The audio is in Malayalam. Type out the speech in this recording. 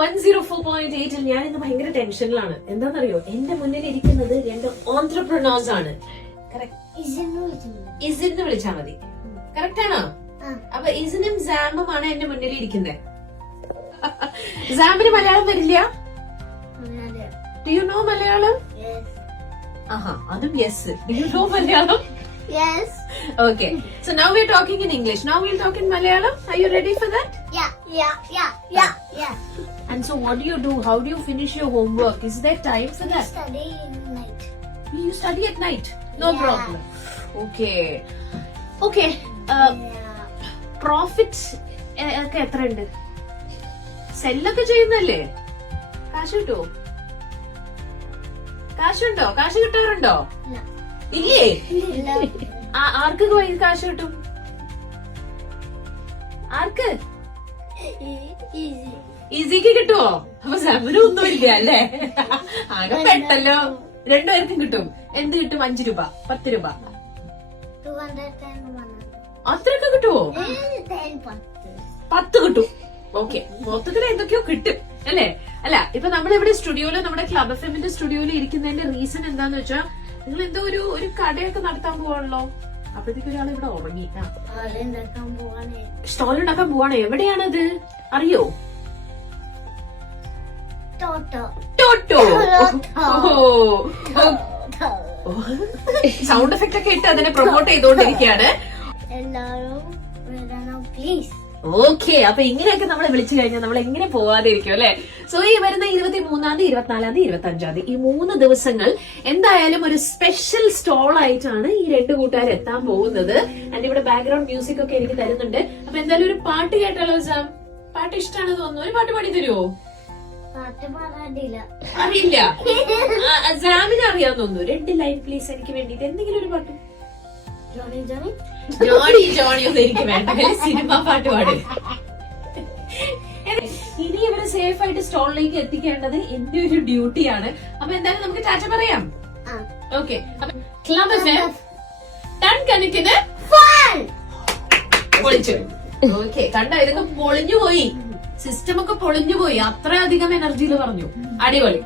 104.8 ഞാൻ ഇന്ന് ഭയങ്കര ടെൻഷനിലാണ്. എന്താണെന്നറിയോ, എന്റെ മുന്നിൽ ഇരിക്കുന്നത് 2 ഓൺട്രപ്രണേഴ്സ് ആണ്. ഇസിന്ന് വിളിച്ചാ മതി. കറക്റ്റ് ആണോ? അപ്പൊ ഇസിനും സാമുമാണ് എന്റെ മുന്നിൽ ഇരിക്കുന്നത്. സാമിന് മലയാളം വരില്ല? Do you know Malayalam? ആഹാ, അതും yes. Do you know Malayalam? Yes. Okay. So now we're talking in English. Now we'll talk in Malayalam. Are you ready for that? Yeah. And so what do? How do you finish your homework? Is there time for that? Study in night. You study at night? No Yeah. problem. Okay. Yeah. Profit ഒക്കെ എത്ര ഉണ്ട്? സെല്ലൊക്കെ ചെയ്യുന്നല്ലേ? കാശ് കിട്ടുമോ? കാശുണ്ടോ? കാശ് കിട്ടാറുണ്ടോ? No. ഇല്ലേ? No. ആർക്ക് കാശ് കിട്ടും? ആർക്ക്? Easy. ഈസിക്ക് കിട്ടുവോ? അപ്പൊ സമരം ഒന്നുമില്ല അല്ലേ? ആകെ പെട്ടല്ലോ. രണ്ടുപേർക്കും കിട്ടും. എന്ത് കിട്ടും? 5 രൂപ, 10 രൂപ, 210. അത്രയൊക്കെ കിട്ടുവോ? 10 കിട്ടും. ഓക്കെ, മൊത്തത്തിൽ എന്തൊക്കെയോ കിട്ടും അല്ലേ? അല്ല, ഇപ്പൊ നമ്മളിവിടെ സ്റ്റുഡിയോയില്, നമ്മുടെ ക്ലബ് എഫ് എമ്മിന്റെ സ്റ്റുഡിയോയിൽ ഇരിക്കുന്നതിന്റെ റീസൺ എന്താന്ന് വെച്ചാൽ, നിങ്ങൾ എന്തോ ഒരു കടയൊക്കെ നടത്താൻ പോവാണല്ലോ. അപ്പോഴത്തേക്ക് ഒരാൾ ഇവിടെ ഉറങ്ങി. സ്റ്റോൾ ഉണ്ടാക്കാൻ പോവാണ്. എവിടെയാണത് അറിയോ? ടോട്ടോ. സൗണ്ട് എഫക്ട് ഒക്കെ ഇട്ട് അതിനെ പ്രൊമോട്ട് ചെയ്തുകൊണ്ടിരിക്കുകയാണ്. എല്ലാരും വരണം പ്ലീസ്. ഓക്കെ, അപ്പൊ ഇങ്ങനെയൊക്കെ നമ്മളെ വിളിച്ചു കഴിഞ്ഞാൽ നമ്മൾ എങ്ങനെ പോവാതെ ഇരിക്കും അല്ലെ? സോ ഈ വരുന്ന 23-ാം തീയതി, 24-ാം തീയതി, 25-ാം തീയതി ഈ 3 ദിവസങ്ങൾ എന്തായാലും ഒരു സ്പെഷ്യൽ സ്റ്റോൾ ആയിട്ടാണ് ഈ 2 കൂട്ടുകാർ എത്താൻ പോകുന്നത്. ആൻഡ് ഇവിടെ ബാക്ക്ഗ്രൗണ്ട് മ്യൂസിക് ഒക്കെ എനിക്ക് തരുന്നുണ്ട്. അപ്പൊ എന്തായാലും ഒരു പാട്ട് കേട്ടാലോ സാം? പാട്ട് ഇഷ്ടമാണെന്ന് തോന്നുന്നു. ഒരു പാട്ട് പാടി തരുമോ? പാട്ട് പാടാനില്ല. അറിയില്ല. സാമിന് അറിയാന്ന് തോന്നുന്നു. 2 ലൈൻ പ്ലീസ് എനിക്ക് വേണ്ടിട്ട്. എന്തെങ്കിലും ഒരു പാട്ട്. ജോണി ജോണി ജോണി ഒന്നും എനിക്ക് വേണ്ട. സിനിമ പാട്ട് പാട്. ഇനി ഇവരെ സേഫ് ആയിട്ട് സ്റ്റോളിലേക്ക് എത്തിക്കേണ്ടത് എന്റെ ഒരു ഡ്യൂട്ടിയാണ്. അപ്പൊ എന്തായാലും നമുക്ക് ടാറ്റ പറയാം. ഓക്കെ, ക്ലബ് എഫ്എം ടൺ കണക്കിന് പൊളിച്ചു. ഓക്കെ, കണ്ട, ഇതൊക്കെ പൊളിഞ്ഞു പോയി. സിസ്റ്റം ഒക്കെ പൊളിഞ്ഞു പോയി. അത്രയധികം എനർജിയിൽ പറഞ്ഞു. അടിപൊളി.